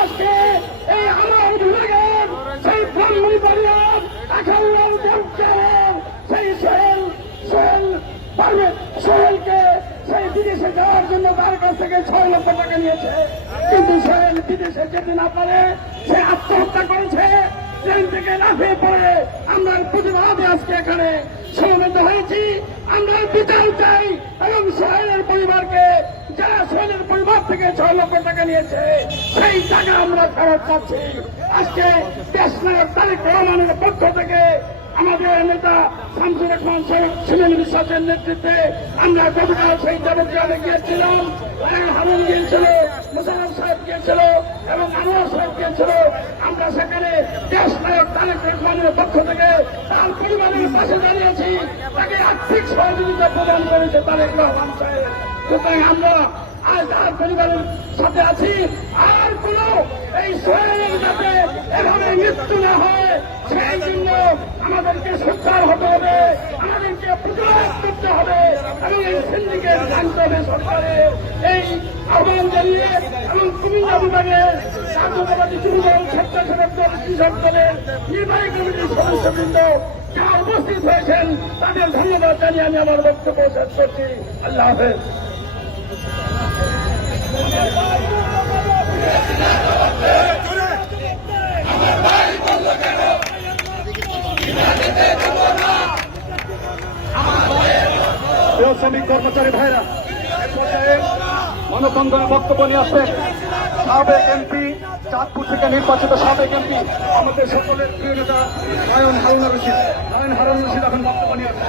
আজকে এই আমার বিভাগের সেই ব্রাহ্মণ পরিবার আখাউড়ার দেবচারের সেই সোহেল সোহেল পারবে, সোহেলকে সেই বিদেশে যাওয়ার জন্য তার কাছ থেকে ছয় লক্ষ টাকা নিয়েছে। কিন্তু সোহেল বিদেশে যেতে না পারে, সে আত্মহত্যা করেছে। ট্রেন থেকে লাফিয়ে পড়ে, আমরা প্রতিবাদে আজকে এখানে সমবেত হয়েছি। আমরা বিচার চাই এবং সোহেলের পরিবারকে যারা সোহেলের পরিবার থেকে ছয় লক্ষ টাকা নিয়েছে, সেই টাকা আমরা ফেরত পাচ্ছি। আজকে দেশ নায়ক তারেক রহমানের পক্ষ থেকে আমাদের নেতা শামসুর রহমান সুনীল বিশ্বাসের নেতৃত্বে আমরা গতকাল সেই জনপ্রিয়াতে গিয়েছিলাম। হারুন গিয়েছিল মুসাফর সাহেব গিয়েছিল এবং আনোয়ার সাহেব গিয়েছিল। আমরা সেখানে দেশ নায়ক তারেক রহমানের পক্ষ থেকে তার পরিবারের পাশে দাঁড়িয়েছি। তাকে আর্থিক সহযোগিতা প্রদান করেছে তারেক রহমান সাহেব। সুতরাং আমরা? আজ তার পরিবারের সাথে আছি। আর কোন এই সোহেলের যাতে এভাবে মৃত্যু না হয়, সেই জন্য আমাদেরকে সুচার হতে হবে, আমাদেরকে প্রতিবাদ করতে হবে এবং এই সিন্ডিকেট জানতে হবে সরকারের এই আহ্বান জানিয়ে এবং কুমিল্লা বিভাগের জাতীয়তাবাদী যুবদল স্বেচ্ছাসেবক দল, কৃষক দলের নির্বাহী কমিটির সদস্যবৃন্দ যারা উপস্থিত হয়েছেন, তাদের ধন্যবাদ জানিয়ে আমি আমার বক্তব্য শেষ করছি। আল্লাহ হাফেজ। শ্রমিক কর্মচারী ভাইরা মানববন্ধনে বক্তব্য নিয়ে আসবেন সাবেক এমপি, চাঁদপুর থেকে নির্বাচিত সাবেক এমপি, আমাদের সকলের প্রিয় নেতা নয়ন হারুন রশিদ। নয়ন হারুন রশিদ এখন বক্তব্য নিয়ে আসবেন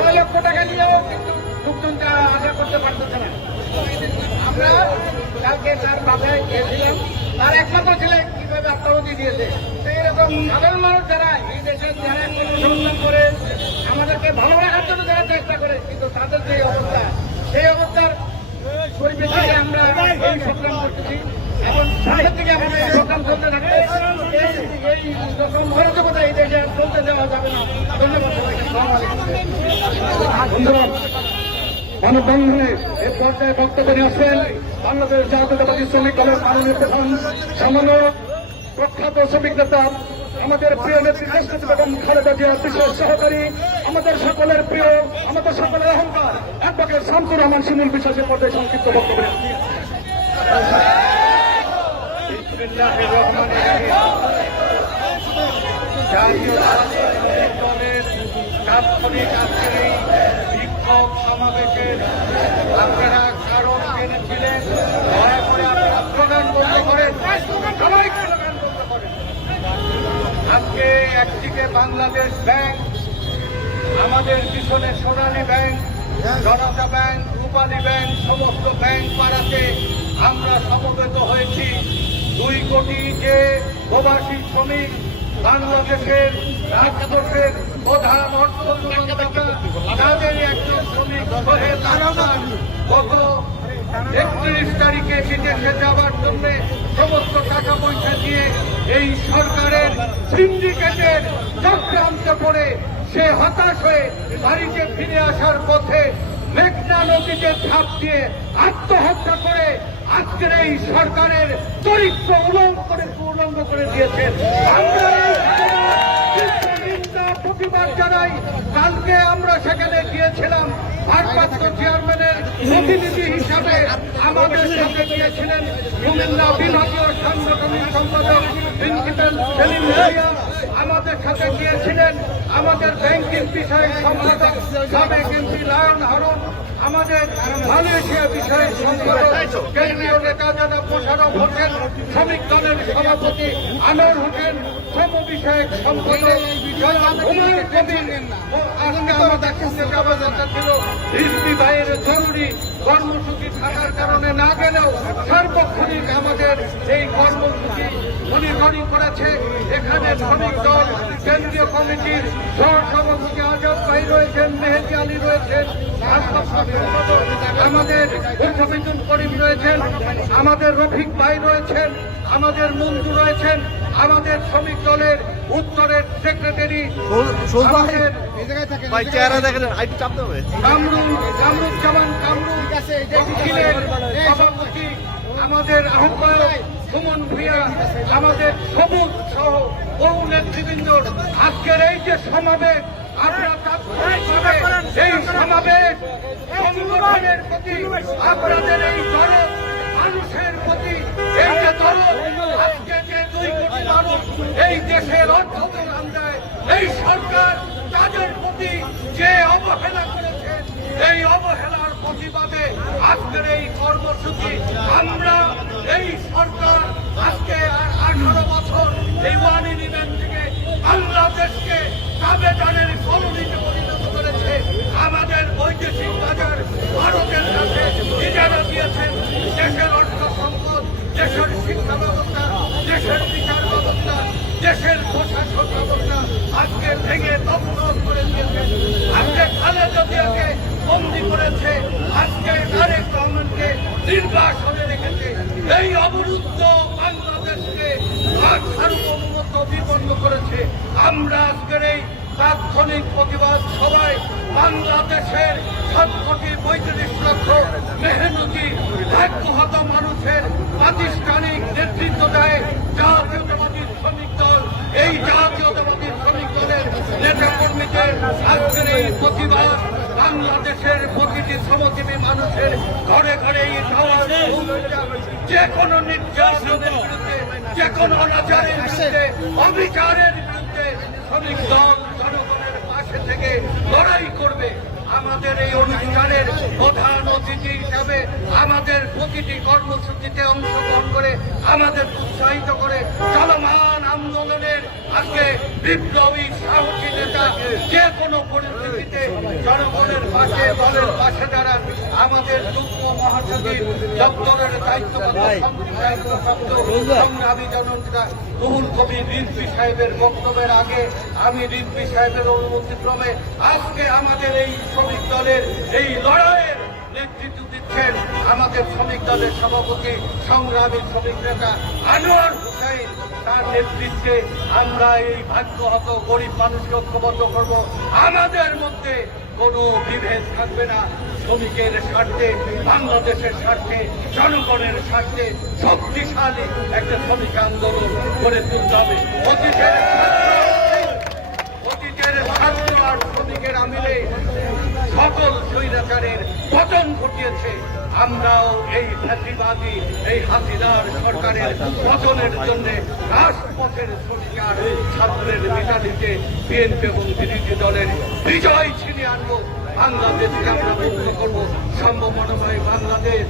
ছয় লক্ষ টাকা নিয়েও কিন্তু লোকজন তারা আশা করতে পারতেছে না আমরা কালকে তার বাসায় গিয়েছিলাম। তার একমাত্র ছেলে কীভাবে আত্মাহতি দিয়েছে? সেই রকম সাধারণ মানুষ যারা এই দেশে যারা অনুসন্ধান করে, আমাদেরকে ভালো রাখার জন্য যারা চেষ্টা করে, কিন্তু তাদের যে অবস্থা, সেই অবস্থার পরিপ্রেক্ষিতে আমরা সংগ্রাম করতেছি। এখন মানববন্ধনে এ পর্যায়ে বক্তব্য নিয়ে আসবেন বাংলাদেশ জাতীয়তাবাদী শ্রমিক দলের মাননীয় প্রধান সামান্য প্রখ্যাত শ্রমিক নেতা আমাদের প্রিয় নেত্রী দেশনেত্রী বেগম খালেদা জিয়ার বিশেষ সহকারী আমাদের সকলের প্রিয়, আমাদের সকলের অহংকার। অ্যাডভোকেট শামসুর রহমান, শিমুল বিশ্বাসের পর্যায়ে সংক্ষিপ্ত বক্তব্য রাখছেন। বিসমিল্লাহির রহমানির রহিম। জাতীয় রাজনৈতিক তাৎক্ষণিক আজকের এই সমাবেশের আপনারা কারণ জেনেছিলেন দয়া করে আপনারা স্লোগান বন্ধ করেন আজকে একদিকে বাংলাদেশ ব্যাংক, আমাদের পিছনে Sonali bank, Janata bank, Rupali bank, সমস্ত ব্যাংক পাড়াতে আমরা সমবেত হয়েছি। দুই কোটি যে প্রবাসী শ্রমিক বাংলাদেশের রাজকোষের প্রধান অর্থমন্ত্রী তাদের একজন শ্রমিক একত্রিশ তারিখে বিদেশে যাওয়ার জন্য সমস্ত টাকা পয়সা দিয়ে এই সরকারের সিন্ডিকেটের চক্রান্ত করে সে হতাশ হয়ে বাড়িতে ফিরে আসার পথে মেঘনা নদীতে ঝাঁপ দিয়ে আত্মহত্যা করে আজকের এই সরকারের চরিত্র উলঙ্গ করে উলঙ্গ করে দিয়েছেন আমরা প্রতিবাদ জানাই। কালকে আমরা সেখানে গিয়েছিলাম। ভারপ্রাপ্ত চেয়ারম্যানের প্রতিনিধি হিসাবে আমাদের সাথে গিয়েছিলেন। কুমিল্লা বিভাগীয় সাংগঠনিক সম্পাদক। আমাদের সাথে গিয়েছিলেন। আমাদের ব্যাংকিং বিষয়ক সম্পাদক, সাবেক এমপি লায়ন আমাদের মালয়েশিয়া বিষয়ক সম্পাদক, কেন্দ্রীয় নেতা মোশারফ হোসেন, শ্রমিক দলের সভাপতি আনোয়ার হোসেন, শ্রম বিষয়ক সম্পাদক আজকে আমাদের যাওয়ার ছিল। জরুরি কর্মসূচি থাকার কারণে না গেলেও সার্বক্ষণিক আমাদের এই কর্মসূচি মনিটরিং করেছে। এখানে শ্রমিক দল কেন্দ্রীয় কমিটির সহ সভাপতি আজব ভাই রয়েছেন মেহেদি আলী রয়েছেন আমাদের মুখমিদুল করিম রয়েছেন আমাদের রফিক ভাই রয়েছেন আমাদের মঞ্জু রয়েছেন আমাদের শ্রমিক দলের উত্তরের সেক্রেটারি ভাই চেহারা দেখেন আইটি চাপতে হবে। কামরুল কামরুজ্জামান কামরুল সভাপতি আমাদের আহ্বায়ক সুমন ভূঁইয়া আমাদের সবুজ সহ বহু নেতৃবৃন্দ, আজকের এই যে সমাবেশ আমরা এই প্রতি এই মানুষের প্রতি, এই যে আজকে মানুষ এই দেশের অর্থ এই সরকার তাদের প্রতি যে অবহেলা প্রতিবাদে আজকের এই কর্মসূচি, আমরা এই সরকার আজকে আঠারো বছর এই ওয়ান ইলেভেন থেকে বাংলাদেশকে আবেদনের কলোনিতে পরিণত করেছে। আমাদের বৈদেশিক বাজার ভারতের কাছে ইজারা দিয়েছেন দেশের অর্থ সম্পদ দেশের শিক্ষা ব্যবস্থা দেশের বিচার ব্যবস্থা দেশের প্রশাসন ব্যবস্থা। আজকে ভেঙে তখন করে দিয়েছে। আজকে খালেদা জিয়াকে বন্দি করেছে। আজকে তারেক রহমানকে নির্বাসনে রেখেছে। এই অবরুদ্ধ বাংলাদেশকে সার্বভৌমত্ব বিপন্ন করেছে। আমরা আজকের এই তাৎক্ষণিক প্রতিবাদ সবাই বাংলাদেশের সাত কোটি পঁয়ত্রিশ লক্ষ মেহনতি ভাগ্যহত মানুষের প্রাতিষ্ঠানিক নেতৃত্ব দেয় জাতীয়তাবাদী শ্রমিক দল এই জাতীয়তাবাদী শ্রমিক দলের নেতা কর্মীদের আজকের এই প্রতিবাদ বাংলাদেশের প্রতিটি শ্রমজীবী মানুষের ঘরে ঘরে যে কোনো নির্যাতনের বিরুদ্ধে, যে কোনো অনাচারের বিরুদ্ধে, অবিচারের বিরুদ্ধে শ্রমিক দল জনগণের পাশে থেকে লড়াই করবে। আমাদের এই অনুষ্ঠানের প্রধান অতিথি হিসাবে আমাদের প্রতিটি কর্মসূচিতে অংশগ্রহণ করে, আমাদের উৎসাহিত করে চলমান আন্দোলনের আজকে বিপ্লবী সাহসী নেতা, যে কোনো পরিস্থিতিতে জনগণের পাশে, দলের পাশে দাঁড়ান আমাদের যুগ্ম মহাসচিব দপ্তরের দায়িত্বগত সংগ্রামী জনতা রুহুল কবির রিজভি সাহেবের বক্তব্যের আগে আমি রিজভি সাহেবের অনুমতিক্রমে আজকে আমাদের এই শ্রমিক দলের এই লড়াইয়ের নেতৃত্ব দিচ্ছেন আমাদের শ্রমিক দলের সভাপতি, সংগ্রামী শ্রমিক নেতা আনোয়ার হুসাইন, তার নেতৃত্বে আমরা এই ভাগ্যহত গরিব মানুষকে ঐক্যবদ্ধ করব। আমাদের মধ্যে কোনো বিভেদ থাকবে না। শ্রমিকের স্বার্থে, বাংলাদেশের স্বার্থে, জনগণের স্বার্থে শক্তিশালী একটা শ্রমিক আন্দোলন গড়ে তুলতে হবে। অতীতের অতীতের ছাত্র আর শ্রমিকের আমিলে সকল স্বৈরাচারের পতন ঘটিয়েছে। আমরাও এই ফ্যাসিবাদী, এই হাসিনার সরকারের পতনের জন্য রাজপথের শ্রমিকার ছাত্রের মেটালিতে বিএনপি এবং বিরোধী দলের বিজয় ছিনিয়ে আনব, বাংলাদেশকে আমরা মুক্ত করব সম্ভাবনাময় বাংলাদেশ,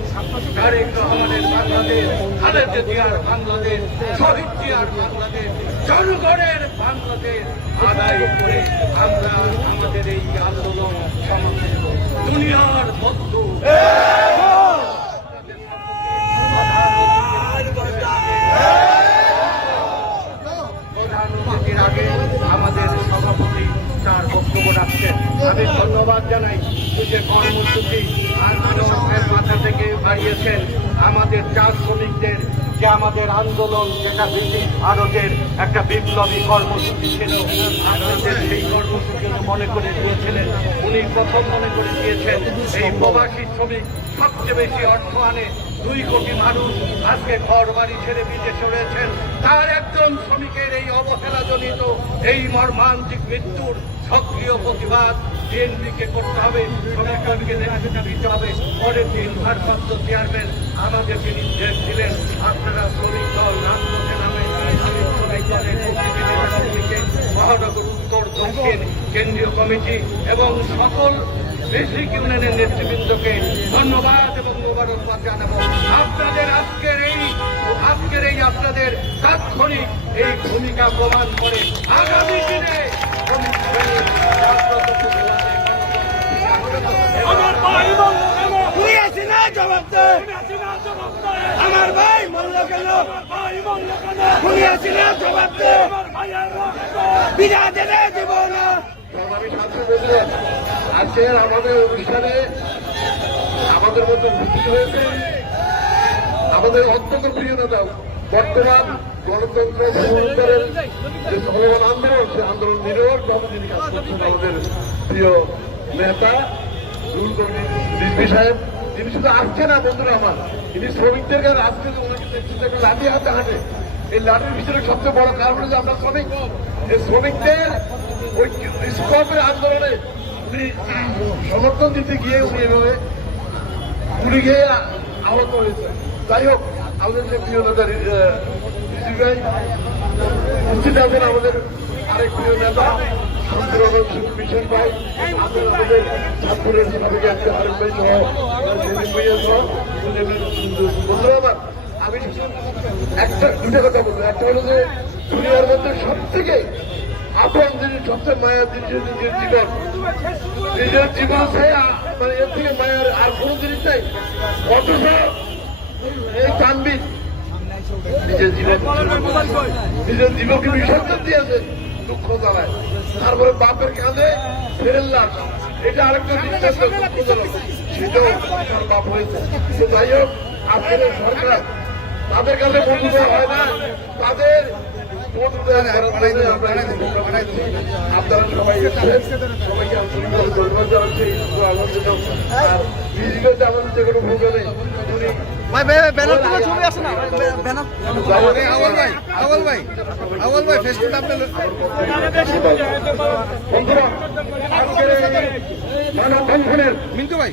তারেক রহমানের বাংলাদেশ, খালেদা জিয়ার বাংলাদেশ, শহীদ জিয়ার বাংলাদেশ, জনগণের বাংলাদেশ আদায় করে আমরা আমাদের এই আন্দোলন সমাপ্ত। দুনিয়ার বন্ধু প্রধানমন্ত্রীর আগে আমাদের সভাপতি তার বক্তব্য রাখছেন ধন্যবাদ জানাই যে কর্মসূচি আন্দোলনের মাথা থেকে বাড়িয়েছেন আমাদের চা শ্রমিকদের যে আমাদের আন্দোলন যেটা ব্রিটিশ ভারতের একটা বিপ্লবী কর্মসূচি ছিল। আপনাদের সেই কর্মসূচি মনে করে দিয়েছিলেন। উনি প্রথম মনে করে দিয়েছেন, এই প্রবাসী শ্রমিক সবচেয়ে বেশি অর্থ আনে দুই কোটি মানুষ আজকে ঘর বাড়ি ছেড়ে বিদেশে রয়েছেন। তার একজন শ্রমিকের এই অবহেলাজনিত এই মর্মান্তিক মৃত্যুর সক্রিয় প্রতিবাদ বিএনপিকে করতে হবে নেতৃত্ব দিতে হবে। পরের দিন ভারপ্রাপ্ত চেয়ারম্যান আমাদেরকে নির্দেশ দিলেন, আপনারা শ্রমিক দল রাজপথে নামে মহানগর উত্তর, দক্ষিণ কেন্দ্রীয় কমিটি এবং সকল বেসিক ইউনিয়নের নেতৃবৃন্দকে ধন্যবাদ এবং জানাব। আপনাদের আজকের এই আজকের এই আপনাদের তাৎক্ষণিক এই ভূমিকা প্রমাণ করে আগামী দিনে ভাই মল্ল কেন? খুলিয়াছি না জবাব না। আজকের আমাদের অনুষ্ঠানে আমাদের মধ্যে উপস্থিত হয়েছে? আমাদের অত্যন্ত প্রিয় নেতা, বর্তমান গণতন্ত্র পুনরুদ্ধারের যে চলমান আন্দোলন সে আন্দোলন নিরোধ যিনি কাজ করছেন আমাদের প্রিয় নেতা রিজভি সাহেব। তিনি শুধু আসছে না, বন্ধুরা আমার। তিনি শ্রমিকদের কাছে আজকে যে ওনাকে দেখছি লাঠি হাতে হাঁটে। এই লাঠির ভিতরে সবচেয়ে বড় কারণ যে আমরা শ্রমিক। এই শ্রমিকদের ওই স্কপের আন্দোলনে উনি সমর্থন দিতে গিয়ে উনি এভাবে গুলি খেয়ে আহত হয়েছে। যাই হোক, আমাদের যে প্রিয় নেতা উপস্থিত আছেন আমাদের আরেক প্রিয় নেতা আমি একটা, দুটা কথা বলব। একটা হলো যে দুনিয়ার মধ্যে সব থেকে আপন জিনিস সবচেয়ে মায়ার জিনিস নিজের জীবন নিজের জীবন মানে এর থেকে মায়ের আর কোনো জিনিস নাই। অথচ এই তানবির নিজের জীবন নিজের জীবনকে বিসর্জন দিয়েছে দুঃখ জ্বালায়। তারপরে বাপের কাঁধে ফেরেন লাশ। এটা আরেকটা দুঃখজনক সেটাও তার বাপ হয়েছে। যাই হোক এই সরকার তাদের কাছে বন্ধু হয় না। তাদের আপনারা সবাই যে কোনো ভূমিকা নেই ভাই ভাই ব্যানার তুলে ছবি আছে না? ব্যানার আওয়াল ভাই আওয়াল ভাই আওয়াল ভাই ফেসবুক আপনার বন্ধুরা আজকের এই মানববন্ধনের মিন্টু ভাই।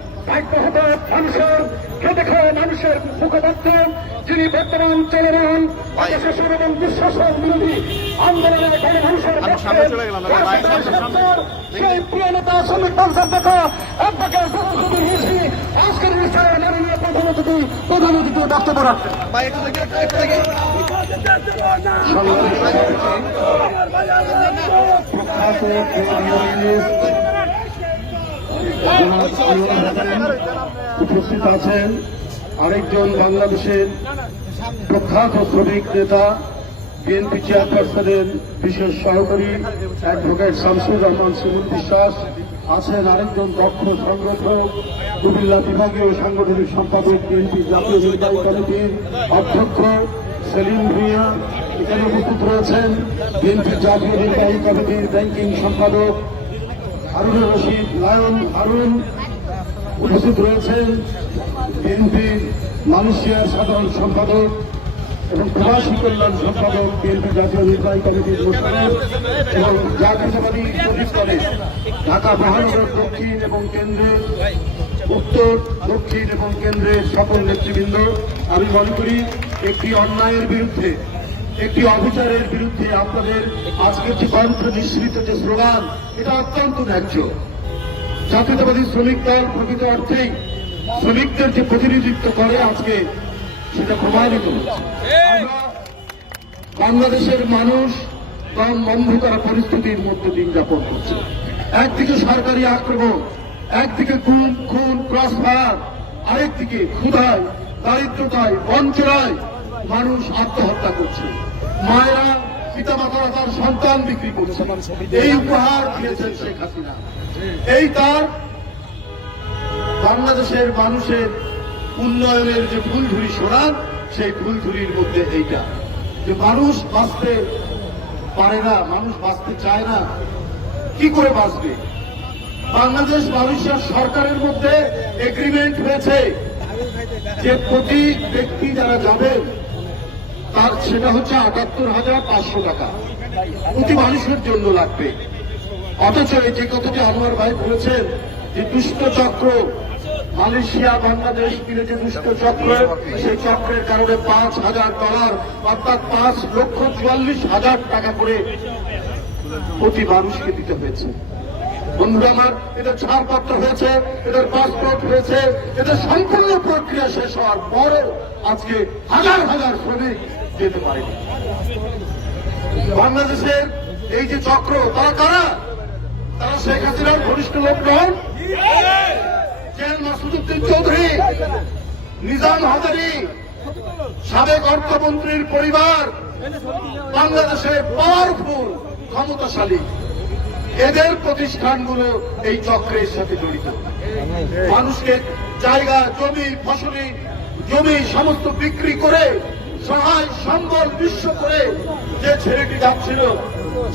দায়িত্বহত মানুষের খেতে খাওয়া মানুষের মুখপাত্র যিনি বর্তমান চলমান অপশাসন এবং দুঃশাসন বিরোধী আন্দোলনের গণমানুষের। সেই প্রিয় নেতা শ্রমিক দলসের নেতা হিসেবে আজকের অনুষ্ঠানের মাননীয় প্রধান অতিথি প্রধান অতিথি বক্তব্য রাখছেন ভাই একটু দেখে একটু দেখে উপস্থিত আছেন আরেকজন বাংলাদেশের প্রখ্যাত শ্রমিক নেতা, বিএনপি চেয়ারপারসনের বিশেষ সহকারী অ্যাডভোকেট শামসুর রহমান সুমন বিশ্বাস, আছেন আরেকজন দক্ষ সংগঠক, কুমিল্লা বিভাগীয় সাংগঠনিক সম্পাদক বিএনপি জাতীয় নির্বাহী কমিটির অধ্যক্ষ সেলিম ভুঁইয়া। এখানে উপস্থিত রয়েছেন বিএনপি জাতীয় নির্বাহী কমিটির ব্যাংকিং সম্পাদক হারুনুর রশিদ লায়ন হারুন উপস্থিত রয়েছেন বিএনপি মালয়েশিয়ার সাধারণ সম্পাদক এবং প্রবাসী কল্যাণ সম্পাদক বিএনপি জাতীয় নির্বাহী কমিটির মোশারফ এবং জাতীয়তাবাদী কলেজ ঢাকা মহানগর দক্ষিণ এবং কেন্দ্রের উত্তর, দক্ষিণ এবং কেন্দ্রের সকল নেতৃবৃন্দ। আমি মনে করি একটি অন্যায়ের বিরুদ্ধে একটি অবিচারের বিরুদ্ধে আপনাদের আজকের যে কণ্ঠ নিঃসৃত যে স্লোগান এটা অত্যন্ত ন্যায্য। জাতীয়তাবাদী শ্রমিক দল প্রকৃত অর্থেই শ্রমিকদের যে প্রতিনিধিত্ব করে আজকে সেটা প্রমাণিত হচ্ছে। বাংলাদেশের মানুষ কম বন্ধকরা পরিস্থিতির মধ্যে দিন যাপন করছে। একদিকে সরকারি আক্রমণ একদিকে গুম খুন ক্রস ফায়ার আরেকদিকে ক্ষুধায় দারিদ্রতায় বঞ্চনায়। মানুষ আত্মহত্যা করছে। মায়েরা পিতামাতারা তার সন্তান বিক্রি করছে। এই উপহার দিয়েছেন শেখ হাসিনা। এই তার বাংলাদেশের মানুষের উন্নয়নের যে ফুলঝুরি সরান সেই ফুলঝুরির মধ্যে এইটা। যে মানুষ বাঁচতে পারে না, মানুষ বাঁচতে চায় না, কি করে বাঁচবে? বাংলাদেশ মালয়েশিয়া সরকারের মধ্যে এগ্রিমেন্ট হয়েছে যে প্রতি ব্যক্তি যারা যাবেন তার সেটা হচ্ছে আটাত্তর হাজার পাঁচশো টাকা। প্রতি মানুষের জন্য লাগবে। অথচ এই যে কথাটি আনোয়ার ভাই বলেছেন যে দুষ্ট চক্র, মালয়েশিয়া, বাংলাদেশ মিলে যে দুষ্ট চক্র, সেই চক্রের কারণে পাঁচ হাজার ডলার, অর্থাৎ পাঁচ লক্ষ চুয়াল্লিশ হাজার টাকা করে প্রতি মানুষকে দিতে হয়েছে। বন্ধুরা আমার, এদের ছাড়পত্র হয়েছে, এদের পাসপোর্ট হয়েছে, এদের সম্পূর্ণ প্রক্রিয়া শেষ হওয়ার পরও আজকে হাজার হাজার শ্রমিক যেতে পারেনি। বাংলাদেশের এই যে চক্র, তারা কারা? তারা শেখ হাসিনার ঘনিষ্ঠ লোক নন। জেল চৌধুরী, নিজাম হাজারি, সাবেক অর্থমন্ত্রীর পরিবার, বাংলাদেশের পাওয়ারফুল ক্ষমতাশালী। এদের প্রতিষ্ঠানগুলো এই চক্রের সাথে জড়িত। মানুষকে জায়গা, জমি, ফসলি, জমি, সমস্ত বিক্রি করে সহায় সম্বল বিশ্ব করে যে ছেলেটি যাচ্ছিল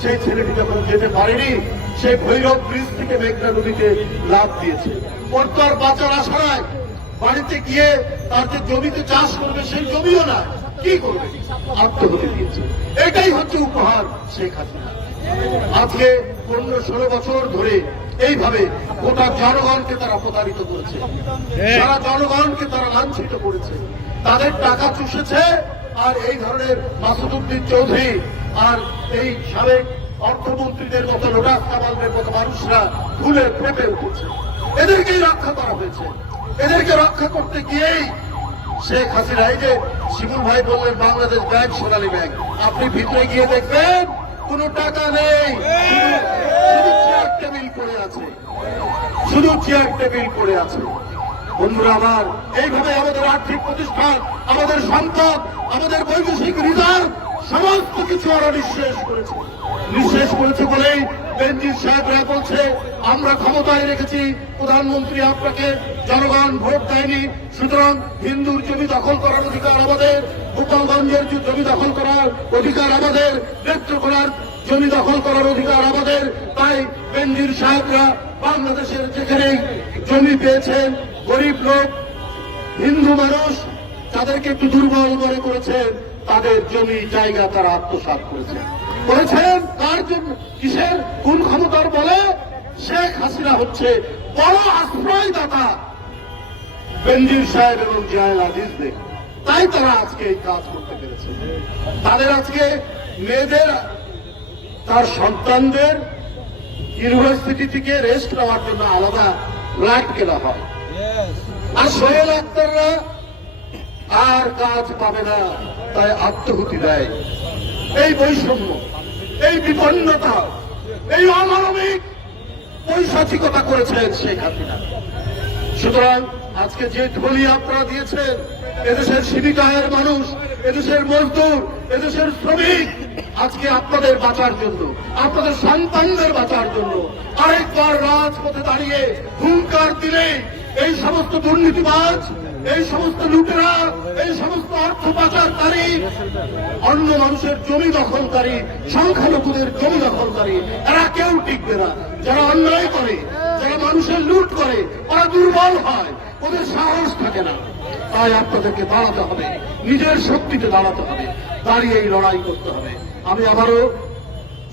সেই ছেলেটি যখন যেতে পারেনি সে ভৈরব ব্রিজ থেকে মেঘনা নদীতে লাভ দিয়েছে। আর বাঁচার আশা নাই বাড়িতে গিয়ে তার যে জমিতে চাষ করবে সেই জমিও না। কি করবে? আত্মহত্যা দিয়েছে। এটাই হচ্ছে উপহার শেখ হাসিনা। আজকে পনেরো ষোলো বছর ধরে এইভাবে গোটা জনগণকে তারা প্রতারিত করেছে। সারা জনগণকে তারা লাঞ্ছিত করেছে। তাদের টাকা চুষেছে, আর এই ধরনের মাসুদুদ্দিন চৌধুরী আর এই সাবেক অর্থমন্ত্রীদের মতো লোটাস কামালদের মতো মানুষরা ভুলে ফেপে উঠেছে। এদেরকেই রক্ষা করা হয়েছে। এদেরকে রক্ষা করতে গিয়েই শেখ হাসিনা, এই যে শিমুল ভাই বললেন বাংলাদেশ ব্যাংক, সোনালী ব্যাংক, আপনি ভিতরে গিয়ে দেখবেন, কোনো টাকা নেই। শুধু- চেয়ার টেবিল পড়ে আছে। শুধু চেয়ার টেবিল পড়ে আছে। বন্ধুরা আমার, এইভাবে আমাদের আর্থিক প্রতিষ্ঠান, আমাদের সম্পদ, আমাদের বৈদেশিক রিজার্ভ সমস্ত কিছু ওরা নিঃশেষ করেছে। নিঃশেষ করেছে বলেই বেঞ্জির সাহেবরা বলছে, আমরা ক্ষমতায় রেখেছি, প্রধানমন্ত্রী আপনাকে জনগণ ভোট দেয়নি, সুতরাং হিন্দুর জমি দখল করার অধিকার আমাদের, গোপালগঞ্জের জমি দখল করার অধিকার আমাদের, নেত্রকোনার জমি দখল করার অধিকার আমাদের। তাই বেঞ্জির সাহেবরা বাংলাদেশের যেখানে জমি পেয়েছেন গরিব লোক, হিন্দু মানুষ, তাদেরকে একটু দুর্বল মনে করেছেন, তাদের জমি জায়গা তারা আত্মসাৎ করেছে করেছেন তার জন্য? কিসের? কোন ক্ষমতার বলে? শেখ হাসিনা হচ্ছে বড় আশ্রয়দাতা। বেনজির সাহেব এবং জিয়াল আজিজদের তাই তারা আজকে এই কাজ করতে পেরেছে। তাদের আজকে মেয়েদের, তার সন্তানদের, ইউনিভার্সিটি থেকে রেস্ট নেওয়ার জন্য আলাদা ফ্ল্যাট কেনা হয়। আর সোহেল আক্তাররা আর কাজ পাবে না, তাই আত্মহুতি দেয়। এই বৈষম্য, এই বিপন্নতা, এই অমানবিক পৈশাচিকতা করেছেন শেখ হাসিনা। সুতরাং আজকে যে ধ্বনি আপনারা দিয়েছেন, এদেশের শিবিকায়ের মানুষ, এদেশের মজদুর, এদেশের শ্রমিক, আজকে আপনাদের বাঁচার জন্য, আপনাদের সন্তানদের বাঁচার জন্য আরেকবার রাজপথে দাঁড়িয়ে হুঙ্কার দিলে এই সমস্ত দুর্নীতিবাজ, এই সমস্ত লুটেরা, এই সমস্ত অর্থ পাচারকারী, অন্য মানুষের জমি দখলকারী, সংখ্যালঘুদের জমি দখলকারী, এরা কেউ টিকবে না। যারা অন্যায় করে, যারা মানুষের লুট করে, ওরা দুর্বল হয়, ওদের সাহস থাকে না। তাই আপনাদেরকে দাঁড়াতে হবে, নিজের শক্তিতে দাঁড়াতে হবে দাঁড়িয়ে এই লড়াই করতে হবে। আমি আবারও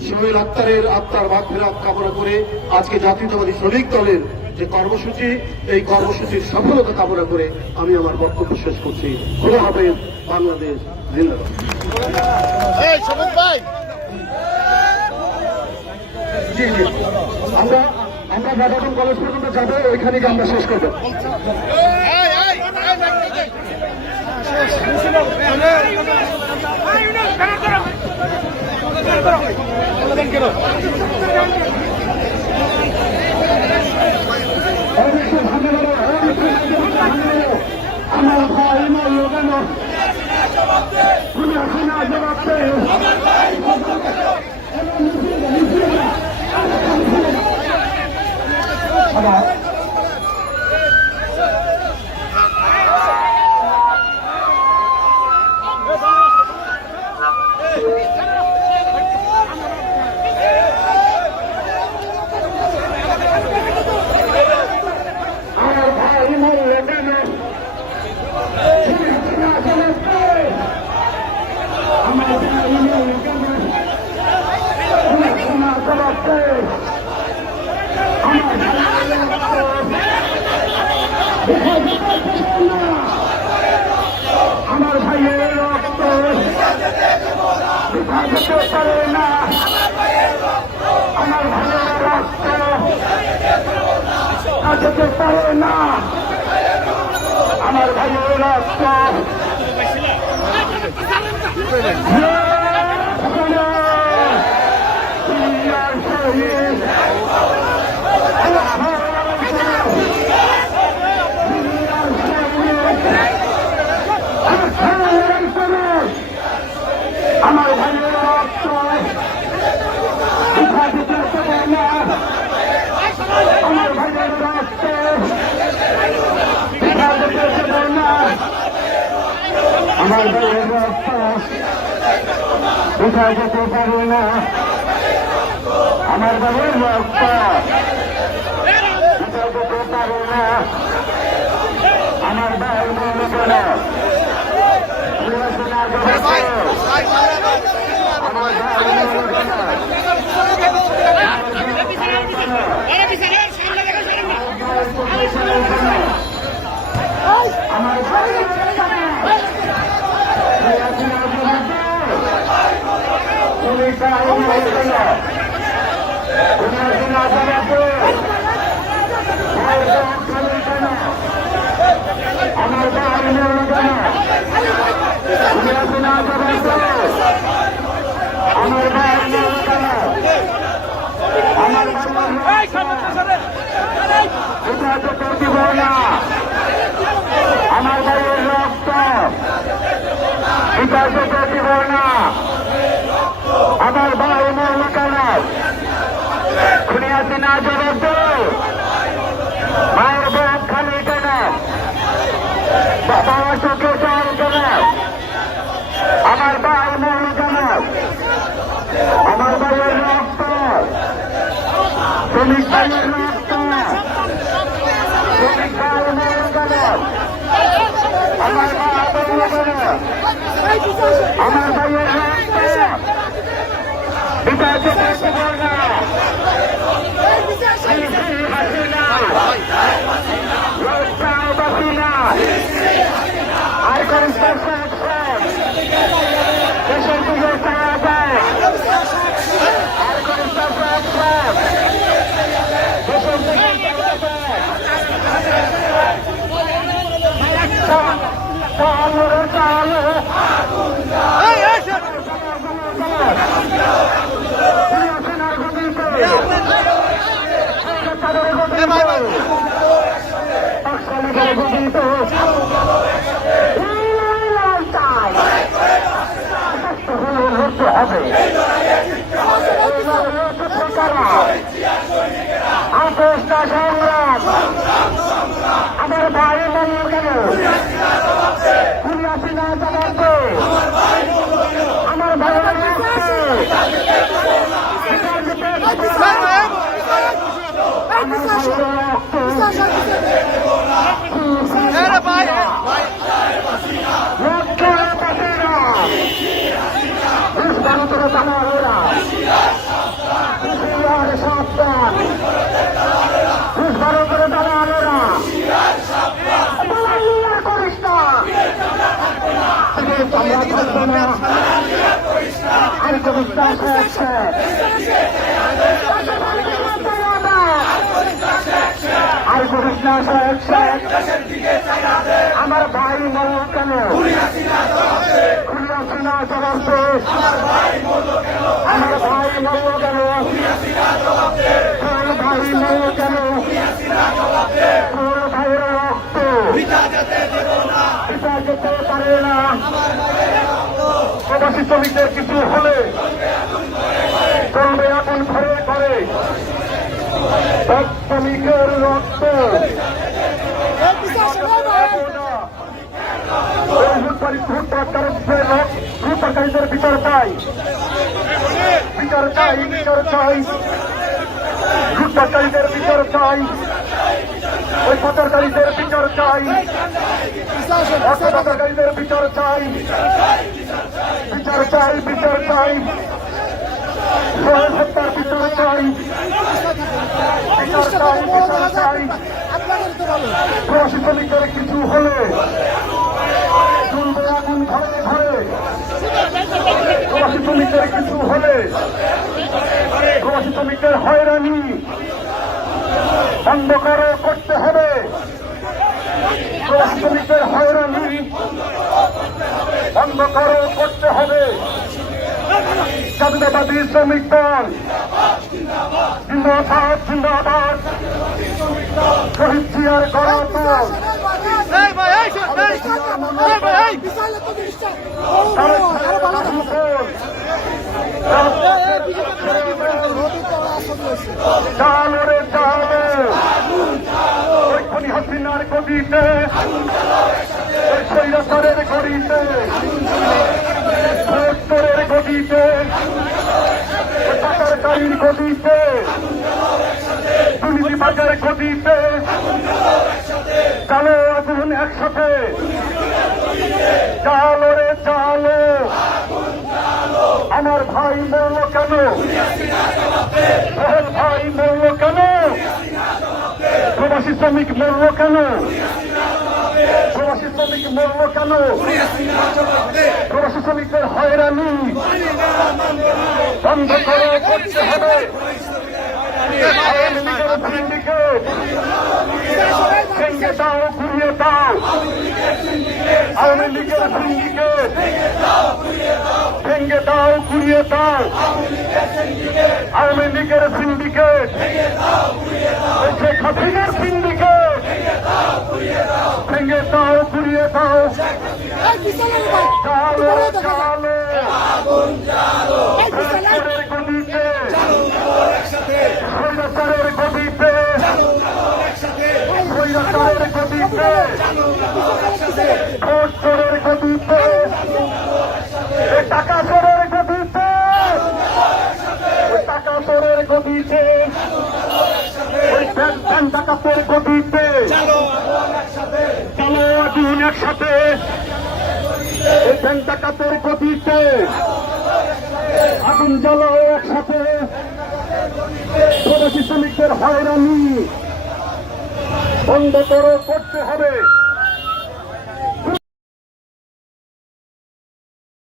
সোহেল আক্তারের আত্মার মাগফিরাত কামনা করে আজকে জাতীয়তাবাদী শ্রমিক দলের যে কর্মসূচি এই কর্মসূচির সফলতা কামনা করে আমি আমার বক্তব্য শেষ করছি খোলা হবে বাংলাদেশ জিন্দাবাদ এই ভাই জি জি আমরা আমরা বাবাগন কলেজ পর্যন্ত যাব ওইখানে গিয়ে আমরা শেষ করব এই এই এই, এই, এই। অবশ্যই ভালো লাগল, অবশ্যই ভালো লাগল। আমার ভাই মরল কেন তুমি এখন না জবাব দেয় আমার আমার ভাই মরল কেন ভাইয়ের রক্ত বৃথা যেতে পারে না। আমার ভাইয়ের রক্ত যেতে পারে না। আমার ভাইয়ের রক্ত আমার ভাইয়ের রক্ত পিঠা দিতে পারে না আমার ভাইয়ের রক্ত পিঠা দিতে পারে না পিঠা যেতে পারে না? আমার ভাইয়ের রক্ত পিঠা যেতে পারে না? আমার ভাইয়ের মনে কেন আমার আমার ভাইয়ের মনে কেন বিবেচনা জগতে পুলিশ আইন মনে কেন বিবেচনা জগতে ভাইয়ের মনে কেন আমার ভাইয়ের মনে কেন বিবেচনা জগতে আমার ভাইয়ের মনে কেন আমার ভাইয়ের এটা তো করতে না আমার ভাইয়ের রক্ত তো করতে না আমার ভাই মরল কেন খুনি আছে না জবাব দে মায়ের বুক খালি কেন বাবা চোখে চাল কেন আমার ভাই মরল কেন আমার ভাইয়ের রক্ত শ্রমিক ভাইয়ের রক্ত শ্রমিক ভাই মরল কেন আমার কেন আমার ভাইয়ের বিচার করতে পারবে না হাসিনা লোকসান বাসিনা আর কোন শাসক দেশের দিকে চাওয়া যায় আর কোন শাসক দেশের দিকে চাওয়া যায় চালো চালো সেনার গতিতে তাদের গতিতে আপোষটা সংগ্রাম আমার ভাই মঙ্গল কেন খুলি আসি না জানাতে আমার ভাইয়ের ভারতের দালালেরা সাবধান ভারতের দালালেরা দালালিয়া করিস না আমরা থাকব না আর কোন বিশ্বাস হচ্ছে আর কোন বিশ্বাস হচ্ছে আমার ভাই মরল কেন? জবাব আমার ভাই মরল কেন? আমার ভাই মরল কেন ভাইয়ের রক্ত। পিতা যেতে পারে না। প্রবাসী শ্রমিকদের কিছু হলে চলবে এখন ঘরে ঘরে শ্রমিকের রক্ত। ভূতকারীদের বিচার চাই। বিচার চাই বিচার চাই। ভূতকারীদের বিচার চাই। ওই পাচারকারীদের বিচার চাই। অর্থদাতাকারীদের বিচার চাই। বিচার চাই বিচার চাই। হত্যার বিচার চাই। বিচার চাই বিচার চাই। প্রবাসী শ্রমিকদের কিছু হলে চলবে আগুন ঘরে ঘরে প্রবাসী শ্রমিকদের কিছু হলে প্রবাসী শ্রমিকদের হয়রানি বন্ধ করো করতে হবে। প্রবাসী হয়রানি বন্ধ করো করতে হবে। জাতীয়তাবাদী শ্রমিক দল। জিন্দাবাদ জিন্দাবাদ। শহীদ জিয়ার গণতন্ত্র চালো চালো হাসিনার গদিতে। ওই কৈরাসরের গদিতে ভোটরের গদিতে ওই টাকারকারীর গদিতে দুর্নীতিবাজের চালো আগুন একসাথে চালো রে আমার ভাই মরল কেন? ভাই মরল কেন? প্রবাসী শ্রমিক মরল কেন? শ্রমিক মরল কেন? প্রবাসী শ্রমিকদের হয়রানি। বন্ধ করে করতে হবে। আওয়ামী লীগের সিন্ডিকেট ভেঙে দাও, ঘুরিয়ে দাও। আওয়ামী লীগের দাও আওয়ামী লীগের সিন্ডিকেট ভেঙে দাও ঘুরিয়ে দাও চালো চালো ভোটের গদিতে স্বৈরাচারের গদিতে স্বৈরাচারের গদিতে ভোট চোরের গদিতে এ টাকা চোরের গদিতে ওই টাকা চোরের গদিতে চালো আগুন একসাথে এই ব্যাংক ডাকাতের গদিতে আগুন জ্বালাও একসাথে। প্রবাসী শ্রমিকদের হয়রানি। বন্ধ করো করতে হবে।